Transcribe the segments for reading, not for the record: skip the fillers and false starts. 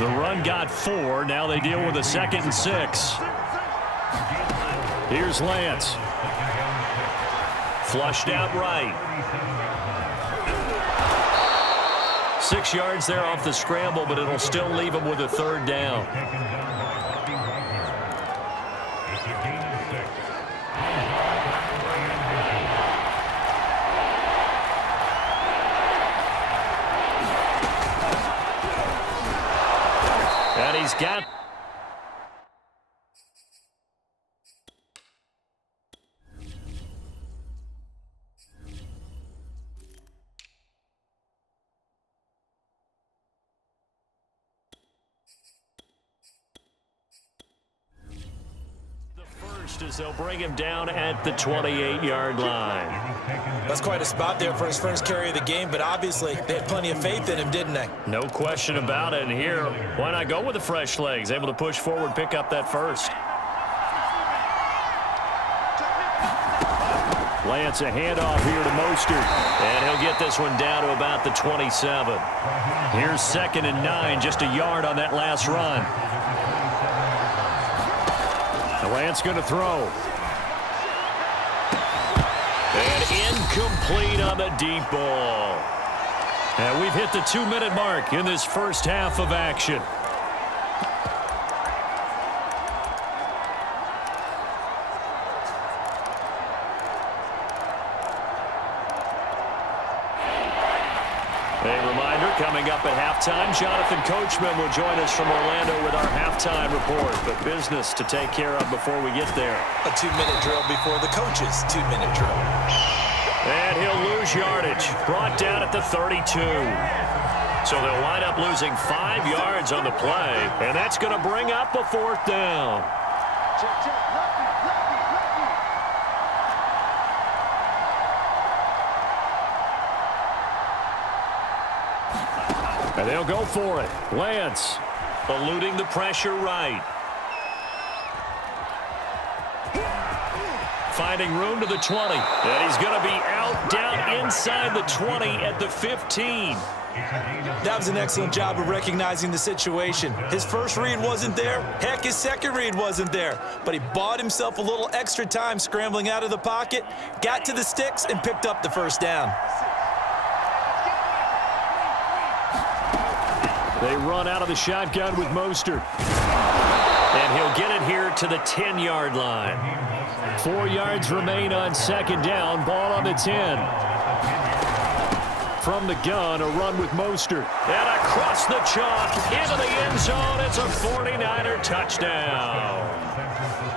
The run got 4. Now they deal with a 2nd and 6. Here's Lance. Flushed out right. 6 yards there off the scramble, but it'll still leave him with a 3rd down. And he's got... as they'll bring him down at the 28-yard line. That's quite a spot there for his first carry of the game, but obviously they had plenty of faith in him, didn't they? No question about it. And here, why not go with the fresh legs? Able to push forward, pick up that first. Lance, a handoff here to Mostert. And he'll get this one down to about the 27. Here's 2nd and 9, just a yard on that last run. Lance going to throw. And incomplete on the deep ball. And we've hit the 2-minute mark in this first half of action. A reminder, coming up at halftime, Jonathan Coachman will join us from Orlando with our halftime report. But business to take care of before we get there. A 2-minute drill before the coach's 2-minute drill. And he'll lose yardage. Brought down at the 32. So they'll wind up losing 5 yards on the play. And that's going to bring up a 4th down. And they'll go for it. Lance eluding the pressure right. Finding room to the 20. And he's going to be out down inside the 20 at the 15. That was an excellent job of recognizing the situation. His first read wasn't there. Heck, his second read wasn't there. But he bought himself a little extra time scrambling out of the pocket, got to the sticks, and picked up the first down. They run out of the shotgun with Mostert. And he'll get it here to the 10-yard line. 4 yards remain on 2nd down. Ball on the 10. From the gun, a run with Mostert. And across the chalk, into the end zone. It's a 49er touchdown.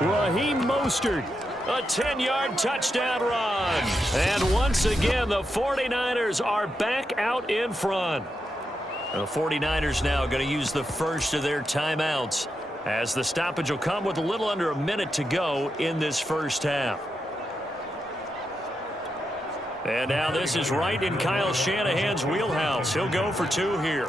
Raheem Mostert, a 10-yard touchdown run. And once again, the 49ers are back out in front. The 49ers now going to use the first of their timeouts as the stoppage will come with a little under a minute to go in this first half. And now this is right in Kyle Shanahan's wheelhouse. He'll go for 2 here.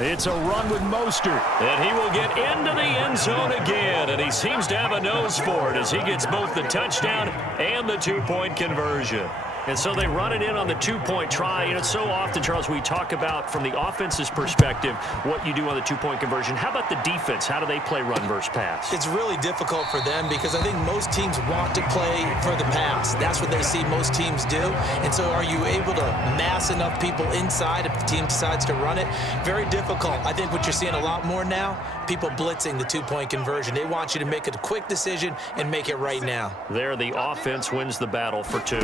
It's a run with Mostert, and he will get into the end zone again, and he seems to have a nose for it as he gets both the touchdown and the 2-point conversion. And so they run it in on the 2-point try. And it's so often, Charles, we talk about from the offense's perspective what you do on the 2-point conversion. How about the defense? How do they play run versus pass? It's really difficult for them because I think most teams want to play for the pass. That's what they see most teams do. And so are you able to mass enough people inside if the team decides to run it? Very difficult. I think what you're seeing a lot more now, people blitzing the 2-point conversion. They want you to make a quick decision and make it right now. There, the offense wins the battle for 2.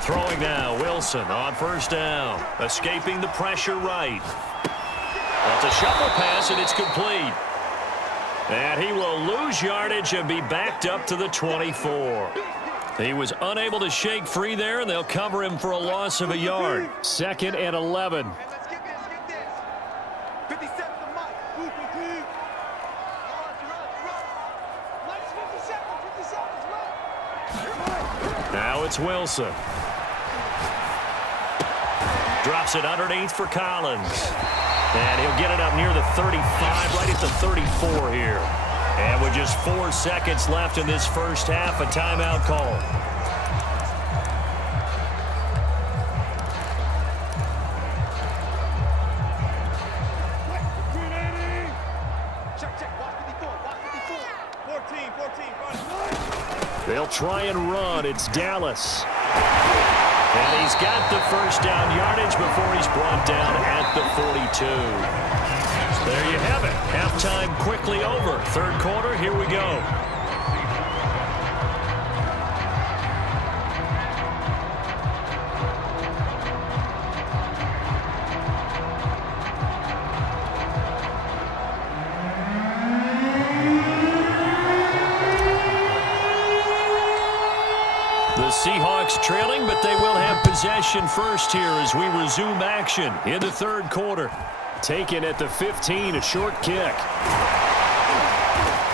Throwing now, Wilson on first down. Escaping the pressure right. That's a shuffle pass, and it's complete. And he will lose yardage and be backed up to the 24. He was unable to shake free there, and they'll cover him for a loss of a yard. 2nd and 11. Now it's Wilson. Drops it underneath for Collins. And he'll get it up near the 35, right at the 34 here. And with just 4 seconds left in this first half, a timeout call. They'll try and run. It's Dallas. And he's got the first down yardage before he's brought down at the 42. There you have it. Halftime quickly over. Third quarter, here we go. The Seahawks trailing, but they will have possession first here as we resume action in the third quarter. Taken at the 15, a short kick.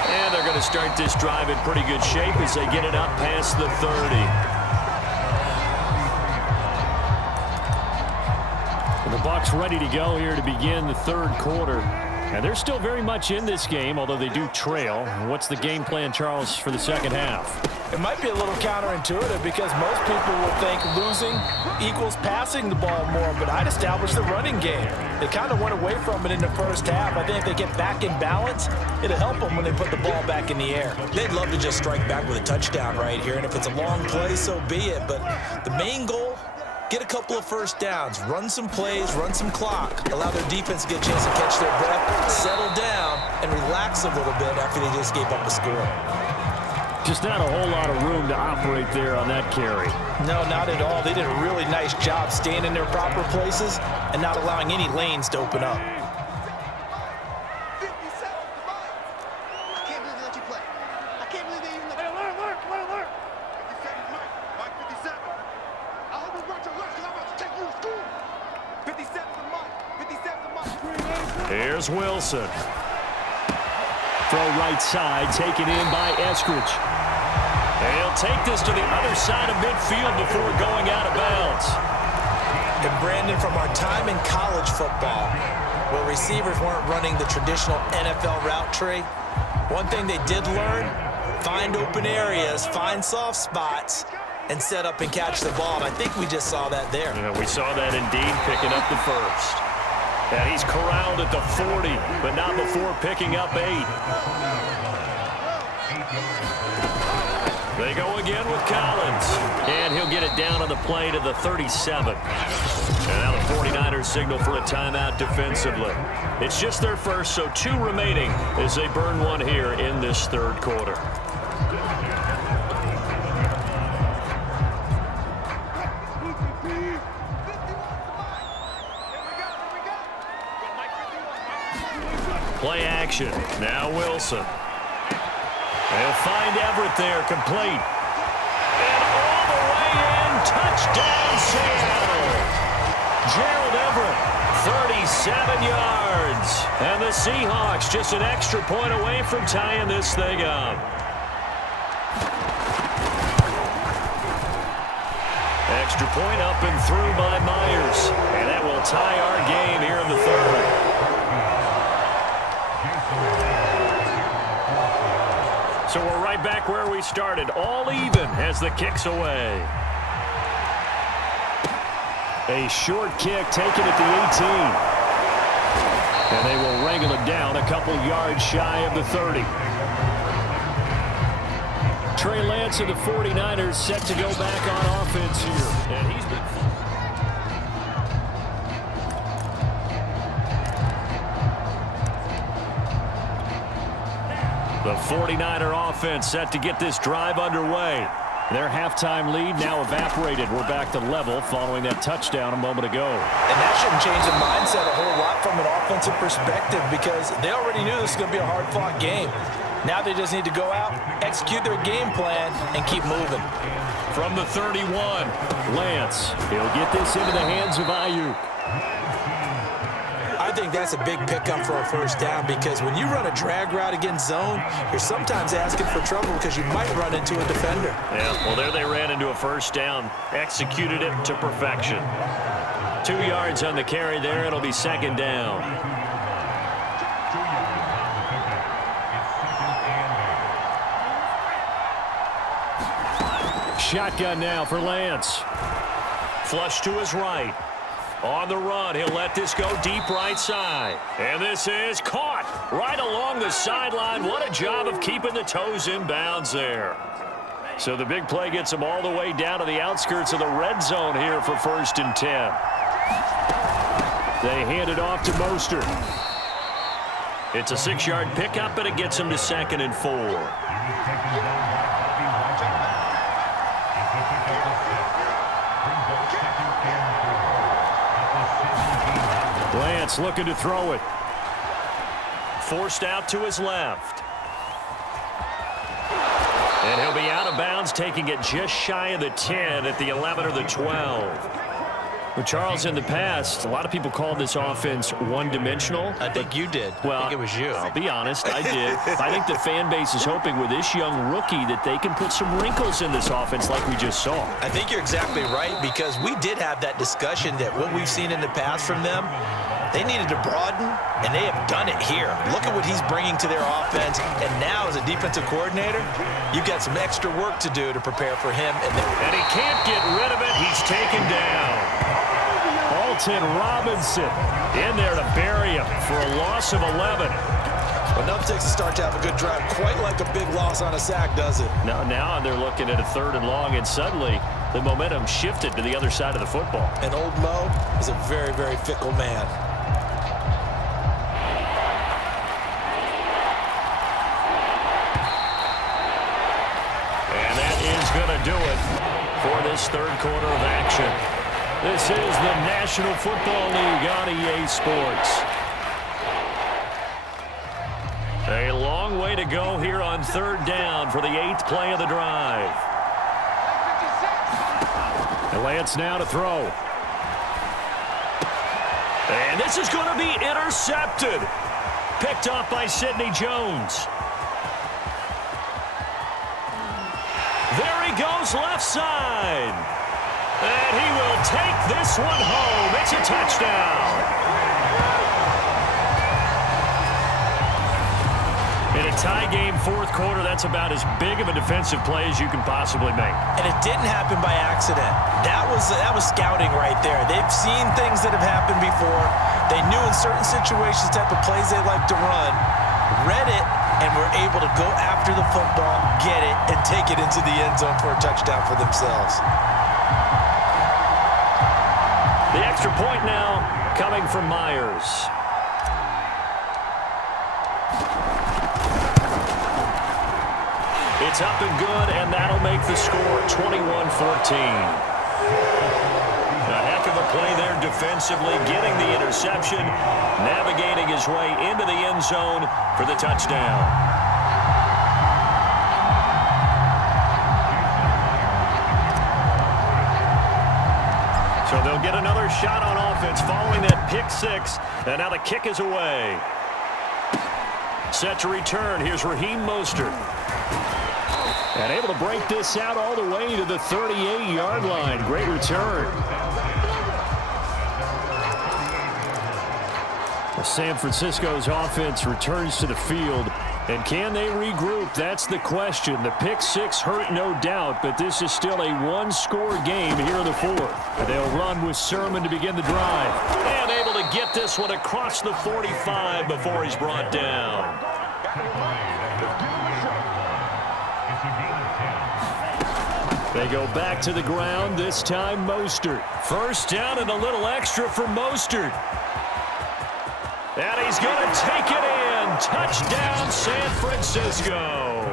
And they're going to start this drive in pretty good shape as they get it up past the 30. And the Bucs ready to go here to begin the third quarter. And they're still very much in this game, although they do trail. What's the game plan, Charles, for the second half? It might be a little counterintuitive because most people will think losing equals passing the ball more, but I'd establish the running game. They kind of went away from it in the first half. I think if they get back in balance, it'll help them when they put the ball back in the air. They'd love to just strike back with a touchdown right here, and if it's a long play, so be it. But the main goal, get a couple of first downs, run some plays, run some clock, allow their defense to get a chance to catch their breath, settle down, and relax a little bit after they just gave up a score. Just not a whole lot of room to operate there on that carry. No, not at all. They did a really nice job staying in their proper places and not allowing any lanes to open up. Here's Wilson. Throw right side, taken in by Eskridge. He'll take this to the other side of midfield before going out of bounds. And Brandon, from our time in college football, where receivers weren't running the traditional NFL route tree, one thing they did learn, find open areas, find soft spots, and set up and catch the ball. And I think we just saw that there. Yeah, we saw that indeed, picking up the first. And he's corralled at the 40, but not before picking up 8. They go again with Collins. And he'll get it down on the play to the 37. And now the 49ers signal for a timeout defensively. It's just their first, so 2 remaining as they burn one here in this third quarter. Play action. Now Wilson. They'll find Everett there, complete. And all the way in, touchdown Seattle. Gerald Everett, 37 yards. And the Seahawks just an extra point away from tying this thing up. Extra point up and through by Myers. And that will tie our game here in the third. So we're right back where we started, all even as the kick's away. A short kick taken at the 18. And they will wrangle it down a couple yards shy of the 30. Trey Lance of the 49ers set to go back on offense here. And he's been... The 49er offense set to get this drive underway. Their halftime lead now evaporated. We're back to level following that touchdown a moment ago. And that shouldn't change the mindset a whole lot from an offensive perspective because they already knew this was going to be a hard-fought game. Now they just need to go out, execute their game plan, and keep moving. From the 31, Lance. He'll get this into the hands of Ayuk. I think that's a big pickup for a first down because when you run a drag route against zone, you're sometimes asking for trouble because you might run into a defender. Yeah, well, there they ran into a first down, executed it to perfection. 2 yards on the carry there. It'll be second down. Shotgun now for Lance. Flush to his right. On the run, he'll let this go deep right side. And this is caught right along the sideline. What a job of keeping the toes in bounds there. So the big play gets them all the way down to the outskirts of the red zone here for 1st and 10. They hand it off to Mostert. It's a 6-yard pickup, and it gets him to 2nd and 4. Lance looking to throw it. Forced out to his left. And he'll be out of bounds, taking it just shy of the 10 at the 11 or the 12. Well, Charles, in the past, a lot of people called this offense one-dimensional. I think you did. Well, I think it was you. I'll be honest, I did. I think the fan base is hoping with this young rookie that they can put some wrinkles in this offense like we just saw. I think you're exactly right, because we did have that discussion that what we've seen in the past from them, they needed to broaden, and they have done it here. Look at what he's bringing to their offense, and now as a defensive coordinator, you've got some extra work to do to prepare for him. And he can't get rid of it. He's taken down. Alton Robinson in there to bury him for a loss of 11. Well, enough takes a start to have a good drive, quite like a big loss on a sack, does it? Now they're looking at a 3rd and long, and suddenly the momentum shifted to the other side of the football. And old Mo is a very, very fickle man. And that is going to do it for this 3rd quarter of action. This is the National Football League on EA Sports. A long way to go here on 3rd down for the 8th play of the drive. And Lance now to throw. And this is going to be intercepted. Picked off by Sidney Jones. There he goes left side. And he will take this one home. It's a touchdown. In a tie game 4th quarter, that's about as big of a defensive play as you can possibly make. And it didn't happen by accident. That was scouting right there. They've seen things that have happened before. They knew in certain situations the type of plays they like to run, read it, and were able to go after the football, get it, and take it into the end zone for a touchdown for themselves. The extra point now coming from Myers. It's up and good, and that'll make the score 21-14. After the play there defensively, getting the interception, navigating his way into the end zone for the touchdown. So they'll get another shot on offense following that pick 6, and now the kick is away. Set to return, here's Raheem Mostert. And able to break this out all the way to the 38-yard line. Great return. San Francisco's offense returns to the field. And can they regroup? That's the question. The pick 6 hurt, no doubt, but this is still a one-score game here in the 4th. They'll run with Sermon to begin the drive. And able to get this one across the 45 before he's brought down. They go back to the ground, this time Mostert. 1st down and a little extra for Mostert. And he's going to take it in. Touchdown, San Francisco.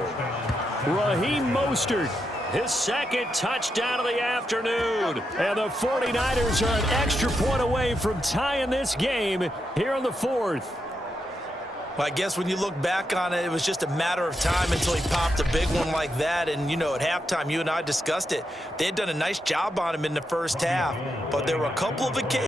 Raheem Mostert, his 2nd touchdown of the afternoon. And the 49ers are an extra point away from tying this game here in the 4th. Well, I guess when you look back on it, it was just a matter of time until he popped a big one like that. And, you know, at halftime, you and I discussed it. They had done a nice job on him in the 1st half. But there were a couple of occasions